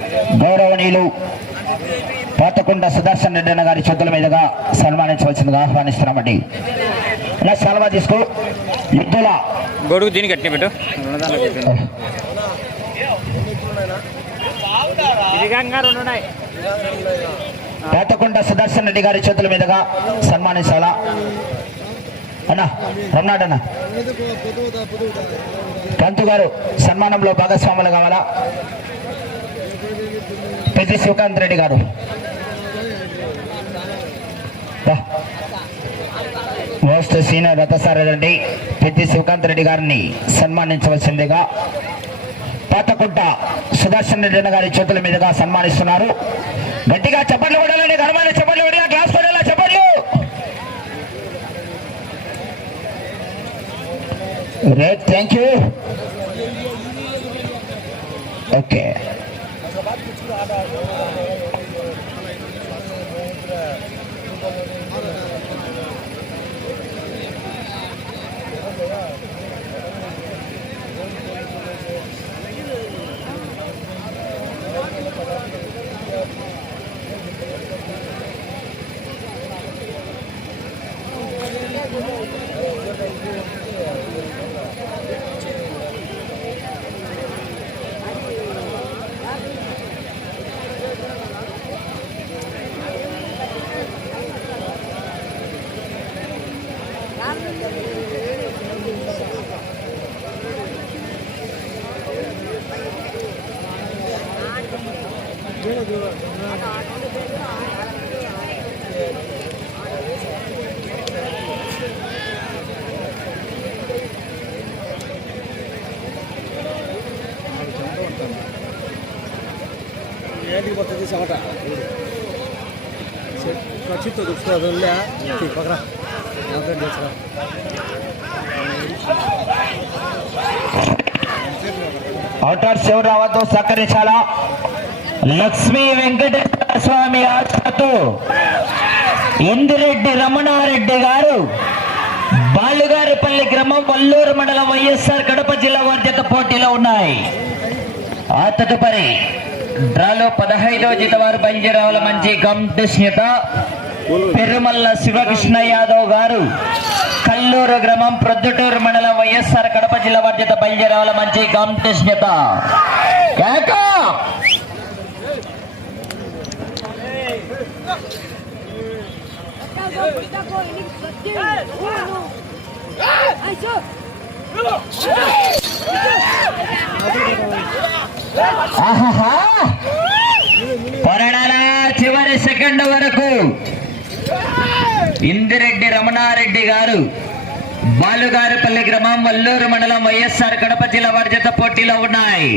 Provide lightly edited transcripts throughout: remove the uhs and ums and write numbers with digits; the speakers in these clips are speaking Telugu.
గౌరవనీయులు పాతకొండ సుదర్శన్ రెడ్డి అన్న గారి చేతుల మీదుగా సన్మానించవలసిందిగా ఆహ్వానిస్తున్నామండి. ఇలా సెలవు తీసుకో యుద్ధుల గొడుగు దీనికి కట్టి పెట్టు. పాతకొండ సుదర్శన్ రెడ్డి గారి చేతుల మీదుగా సన్మానించాలా అన్న రమణాడన్న పంతు గారు సన్మానంలో భాగస్వాములు కావాలా. పెద్ద శివకాంత్ రెడ్డి గారు మోస్ట్ సీనియర్ రథసారి రెడ్డి పెద్ద శివకాంత్ రెడ్డి గారిని సన్మానించవలసిందిగా పాతకుంట సుదర్శన్ రెడ్డి గారి చేతుల మీదుగా సన్మానిస్తున్నారు. గట్టిగా చప్పట్లు కొడాలని ఘనమైన చప్పట్లు కొడిగా గ్లాస్ కొడాలా చప్పట్లు. Right thank you. Okay outer Shiva రావద్దు సహకరించాలా. లక్ష్మీ వెంకటేశ్వర స్వామి ఆశతో ఇందిరెడ్డి రమణారెడ్డి గారు బాలుగారిపల్లి గ్రామం వల్లూరు మండలం వైఎస్ఆర్ కడప జిల్లా వారి జత పోటీలో ఉన్నాయి. ఆ తదుపరి డ్రాలో 15వ జత వారు బయలుదేరాల మంచి కాంపిటీషన్. పెరుమల్ల శివకృష్ణ యాదవ్ గారు కల్లూరు గ్రామం ప్రొద్దుటూరు మండలం వైఎస్ఆర్ కడప జిల్లా వారి జత బయలుదేరాల మంచి కాంపిటీషన్. పోరాడాల చివరి సెకండ్ వరకు ఇందిరెడ్డి రమణారెడ్డి గారు బాలుగారిపల్లి గ్రామం వల్లూరు మండలం వైఎస్ఆర్ కడప జిల్లా వారి జత పోటీలో ఉన్నాయి.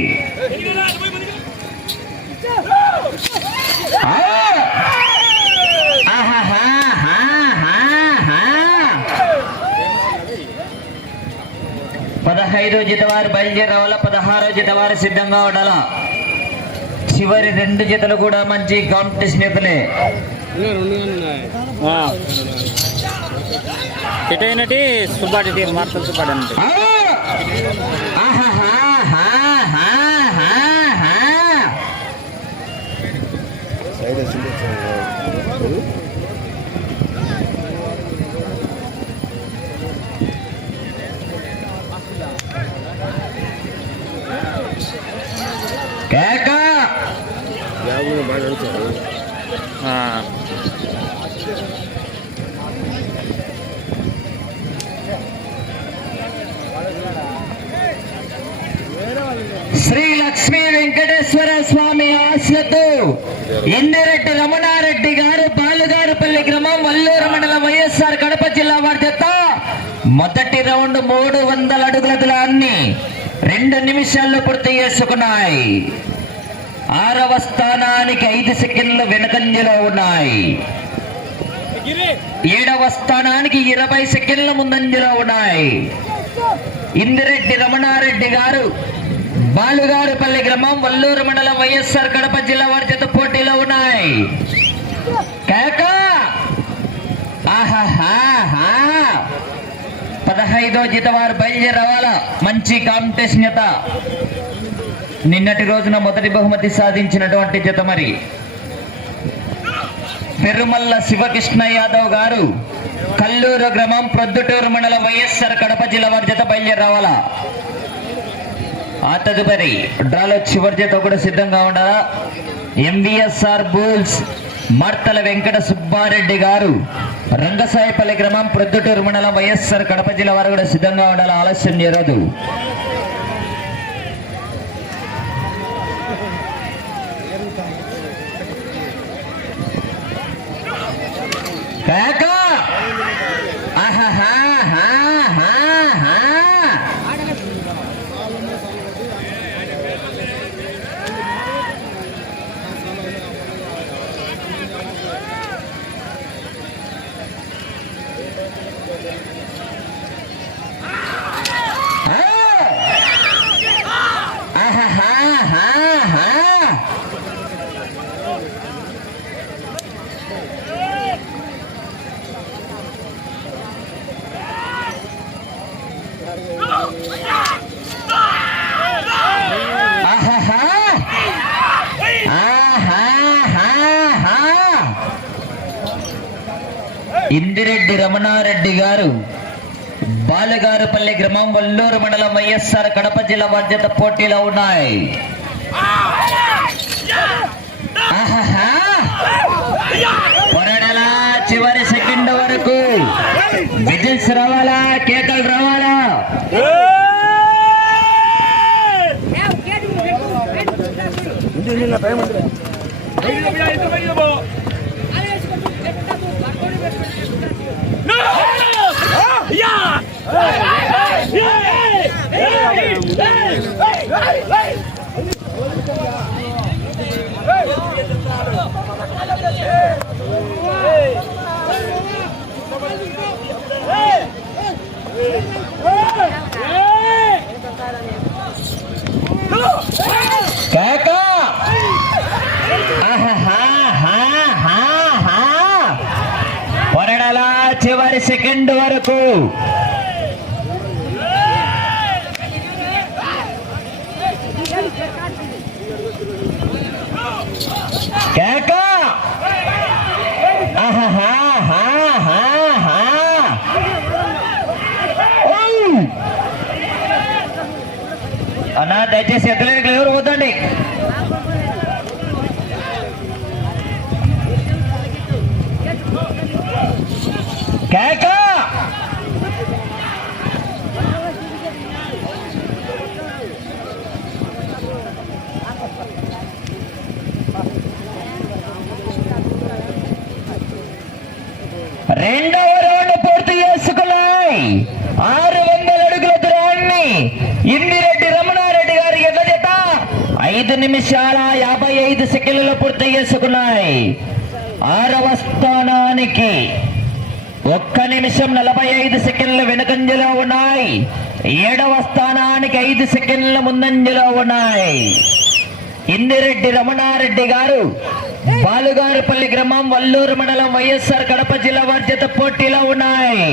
పదహైదో జత వారు బయలుదేరి రావాలా. 16వ జత వారు సిద్ధంగా ఉండాలా. చివరి 2 జతలు కూడా మంచి కాంపిటీషన్ జతలే. ఇటైనటి సుబ్బాటి మార్తలు సుబ్బాటి అంటే శ్రీ లక్ష్మీ వెంకటేశ్వర స్వామి ఆశతో ఇందిరెడ్డి రమణారెడ్డి గారు బాలుగారిపల్లి గ్రామం వల్లూరు మండలం వైఎస్ఆర్ కడప జిల్లా వారి జత మొదటి రౌండ్ 300 అడుగుల దూరాన్ని 2 నిమిషాల్లో పూర్తి చేసుకున్నాయి. 6వ స్థానానికి 5 సెకండ్లు వెనుకంజలో ఉన్నాయి. 7వ స్థానానికి 20 సెకండ్ల ముందంజలో ఉన్నాయి. ఇందిరెడ్డి రమణారెడ్డి గారు బాలుగారిపల్లి గ్రామం వల్లూరు మండలం వైఎస్ఆర్ కడప జిల్లా వారి జత పోటీలో ఉన్నాయి. కేక 15వ జత వారు బయలుదేరి రావాలా. మంచి కాంపిటీషన్ జత. నిన్నటి రోజున మొదటి బహుమతి సాధించినటువంటి జత మరి పెరుమల్ల శివకృష్ణ యాదవ్ గారు, కల్లూరు గ్రామం, ప్రొద్దుటూరు మండలం, వైఎస్ఆర్ కడప జిల్లా వారి జత బయలుదేరి రావాలా. ఆ తదుపరి డ్రాలో చివరి జత కూడా సిద్ధంగా ఉండాలా. ఎంవిఎస్ఆర్ బుల్స్ మార్తల వెంకట సుబ్బారెడ్డి గారు, రంగసాయపల్లి గ్రామం, ప్రొద్దుటూరు మండలం, వైఎస్ఆర్ కడప జిల్లా వారు కూడా సిద్ధంగా ఉండాలి. ఆలస్యం చేయరాదు. కాకా ఇందిరెడ్డి రమణారెడ్డి గారు, బాలగారుపల్లి గ్రామం, వల్లూరు మండలం, వైఎస్ఆర్ కడప జిల్లా బాధ్యత పోటీలో ఉన్నాయి. పొరడలా చివరి సెకండ్ వరకు విజిల్స్ రావాలా, కేకలు రావాలా. పొరడలా చివరి సెకండ్ వరకు కేక. అన్నా దయచేసి ఎద్దులేని ఎవరు పోతండి. కేక. రెండవ రౌండ్ పూర్తి చేసుకున్నాయి. 600 అడుగుల దూరాన్ని ఇందిరెడ్డి రమణారెడ్డి గారి ఎదుట 5 నిమిషాల 55 సెకండ్లలో పూర్తి చేసుకున్నాయి. 6వ స్థానానికి 1 నిమిషం 45 సెకండ్లు వెనుకంజలో ఉన్నాయి. 7వ స్థానానికి 5 సెకండ్ల ముందంజలో ఉన్నాయి. ఇందిరెడ్డి రమణారెడ్డి గారు, బాలుగారుపల్లి గ్రామం, వల్లూరు మండలం, వైఎస్ఆర్ కడప జిల్లా వారి జత పోటీలో ఉన్నాయి.